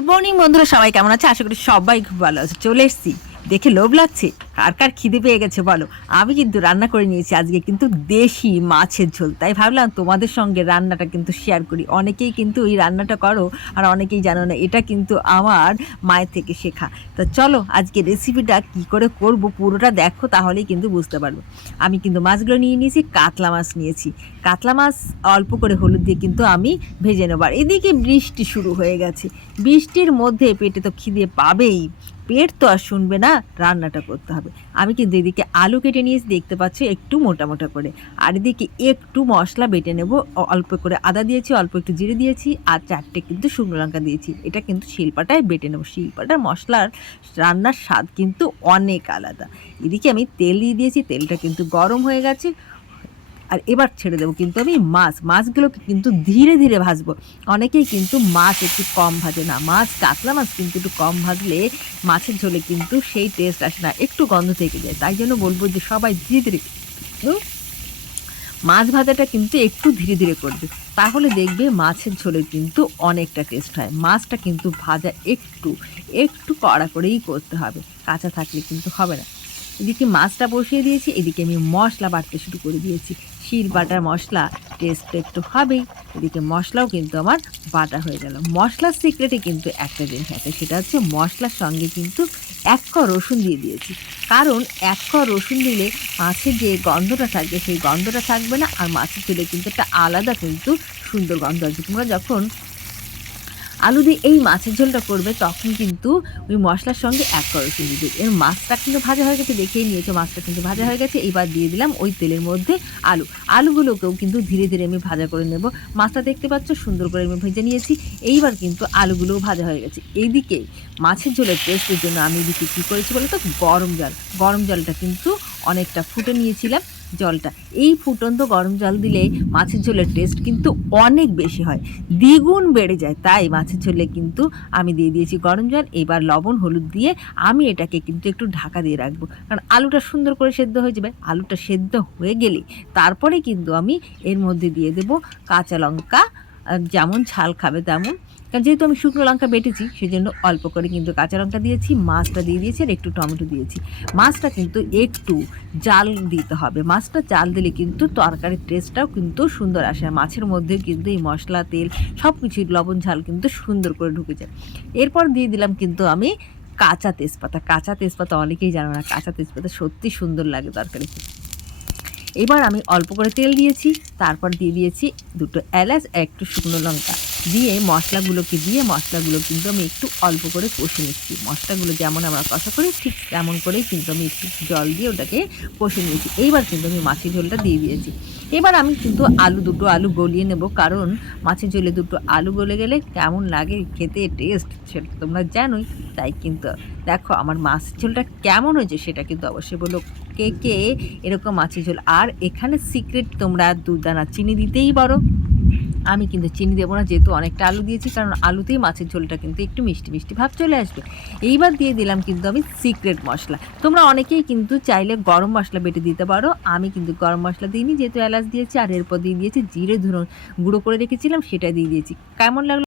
Good morning বন্ধুরা সবাই কেমন আছে? আশা করি সবাই খুব ভালো আছে। চলে এসছি দেখে লোভ লাগছে? কার কার খিদে পেয়ে গেছে বলো? আমি কিন্তু রান্না করে নিয়েছি আজকে কিন্তু দেশি মাছের ঝোল। তাই ভাবলাম তোমাদের সঙ্গে রান্নাটা কিন্তু শেয়ার করি। অনেকেই কিন্তু এই রান্নাটা করো আর অনেকেই জানো না, এটা কিন্তু আমার মায়ের থেকে শেখা। তো চলো আজকে রেসিপিটা কি করে করব পুরোটা দেখো, তাহলেই কিন্তু বুঝতে পারব। আমি কিন্তু মাছগুলো নিয়ে নিয়েছি, কাতলা মাছ নিয়েছি। কাতলা মাছ অল্প করে হলুদ দিয়ে কিন্তু আমি ভেজে নেব। আর এদিকে বৃষ্টি শুরু হয়ে গেছে। বৃষ্টির মধ্যে পেটে তো খিদে পাবেই। পেট তো আর শুনবে না, রান্নাটা করতে হবে। আমি কিন্তু এদিকে আলু কেটে নিয়েছি, দেখতে পাচ্ছ একটু মোটা মোটা করে। আর এদিকে একটু মশলা বেটে নেব অল্প করে আদা দিয়েছি, অল্প একটু জিরে দিয়েছি, আর চারটে কিন্তু শুকনো লঙ্কা দিয়েছি। এটা কিন্তু শিলপাটায় বেটে নেব। শিলপাটার মশলার রান্নার স্বাদ কিন্তু অনেক আলাদা। এদিকে আমি তেল দিয়ে দিয়েছি, তেলটা কিন্তু গরম হয়ে গেছে। আর এবার ছেড়ে দেবো কিন্তু আমি মাছ, মাছগুলোকে কিন্তু ধীরে ধীরে ভাজবো। অনেকেই কিন্তু মাছ একটু কম ভাজে না। মাছ, কাতলা মাছ কিন্তু একটু কম ভাজলে মাছের ঝোলে কিন্তু সেই টেস্ট আসে না, একটু গন্ধ থেকে যায়। তাই জন্য বলব যে সবাই ধীরে ধীরে মাছ ভাজাটা কিন্তু একটু ধীরে ধীরে করবে। তাহলে দেখবে মাছের ঝোলে কিন্তু অনেকটা টেস্ট হয়। মাছটা কিন্তু ভাজা একটু একটু কড়া করেই করতে হবে। কাঁচা থাকলে কিন্তু হবে না। এদিকে মাছটা বসিয়ে দিয়েছি, এদিকে আমি মশলা বাটতে শুরু করে দিয়েছি। শিল বাটার মশলা টেস্ট একটু হবেই। এদিকে মশলাও কিন্তু আমার বাটা হয়ে গেল। মশলার সিক্রেটে কিন্তু একটা জিনিস আছে, সেটা হচ্ছে মশলার সঙ্গে কিন্তু এক ক রসুন দিয়ে দিয়েছি। কারণ এক ক রসুন দিলে মাছের যে গন্ধটা থাকবে, সেই গন্ধটা থাকবে না, আর মাছের তেলে কিন্তু একটা আলাদা কিন্তু সুন্দর গন্ধ আছে তোমরা যখন আলু দিয়ে এই মাছের ঝোলটা করবে, তখন কিন্তু ওই মশলার সঙ্গে এক করে রসুন দিয়ে। এর মাছটা কিন্তু ভাজা হয়ে গেছে, দেখেই নিয়েছো মাছটা কিন্তু ভাজা হয়ে গেছে। এবার দিয়ে দিলাম ওই তেলের মধ্যে আলু। আলুগুলোকেও কিন্তু ধীরে ধীরে আমি ভাজা করে নেব। মাছটা দেখতে পাচ্ছ, সুন্দর করে আমি ভেজে নিয়েছি। এইবার কিন্তু আলুগুলোও ভাজা হয়ে গেছে। এইদিকে মাছের ঝোলের টেস্টের জন্য আমি এদিকে কী করেছি বলো তো গরম জল। গরম জলটা কিন্তু অনেকটা ফুটে নিয়েছিলাম। জলটা। এই ফুটন্ত গরম জল দিলে মাছের ঝোলের টেস্ট কিন্তু অনেক বেশি হয়। দ্বিগুণ বেড়ে যায়। তাই মাছের ঝোলে কিন্তু আমি দিয়ে দিয়েছি গরম জল, এবার লবণ, হলুদ দিয়ে আমি এটাকে কিন্তু একটু ঢাকা দিয়ে রাখব। কারণ আলুটা সুন্দর করে সেদ্ধ হয়ে যাবে। আলুটা সেদ্ধ হয়ে গেলে তারপরে কিন্তু আমি এর মধ্যে দিয়ে দেবো কাঁচা লঙ্কা যেমন ঝাল খাবে তেমন কারণ যেহেতু আমি শুকনো লঙ্কা বেটেছি সেই জন্য অল্প করে কিন্তু কাঁচা লঙ্কা দিয়েছি, মাছটা দিয়ে দিয়েছি আর একটু টমেটো দিয়েছি। মাছটা কিন্তু একটু জাল দিতে হবে। মাছটা জাল দিলে কিন্তু তরকারির টেস্টটাও কিন্তু সুন্দর আসে আর মাছের মধ্যে কিন্তু এই মশলা, তেল সব কিছুই লবণ, ঝাল কিন্তু সুন্দর করে ঢুকে যায়। এরপর দিয়ে দিলাম কিন্তু আমি কাঁচা তেজপাতা। কাঁচা তেজপাতা অনেকেই জানো না, কাঁচা তেজপাতা সত্যি সুন্দর লাগে তরকারিতে এবার আমি অল্প করে তেল দিয়েছি, তারপর দিয়ে দিয়েছি দুটো এলাচ, একটু শুকনো লঙ্কা। দিয়ে মশলাগুলোকে দিয়ে, মশলাগুলো কিন্তু আমি একটু অল্প করে কষে নিচ্ছি। মশলাগুলো যেমন আমরা কষা করি, ঠিক তেমন করেই কিন্তু আমি একটু জল দিয়ে ওটাকে কষে নিয়েছি। এইবার কিন্তু আমি মাছের ঝোলটা দিয়ে দিয়েছি। এবার আমি কিন্তু আলু দুটো আলু গলিয়ে নেব, কারণ মাছের ঝোলে দুটো আলু গলে গেলে কেমন লাগে, খেতে টেস্ট সেটা তোমরা জানোই। তাই কিন্তু দেখো আমার মাছের ঝোলটা কেমন হয়েছে সেটা কিন্তু অবশ্যই বলো কে কে এরকম মাছের ঝোল। আর এখানে সিক্রেট তোমরা দু দানা চিনি দিতেই পারো। আমি কিন্তু চিনি দেবো না, যেহেতু অনেকটা আলু দিয়েছি, কারণ আলুতেই মাছের ঝোলটা কিন্তু একটু মিষ্টি মিষ্টি ভাব চলে আসবে। এইবার দিয়ে দিলাম কিন্তু আমি সিক্রেট মশলা। তোমরা অনেকেই কিন্তু চাইলে গরম মশলা বেটে দিতে পারো। আমি কিন্তু গরম মশলা দিইনি, যেহেতু এলাচ দিয়েছি, আর এরপর দিয়ে দিয়েছি জিরে ধরুন গুঁড়ো করে রেখেছিলাম, সেটা দিয়ে দিয়েছি। কেমন লাগল?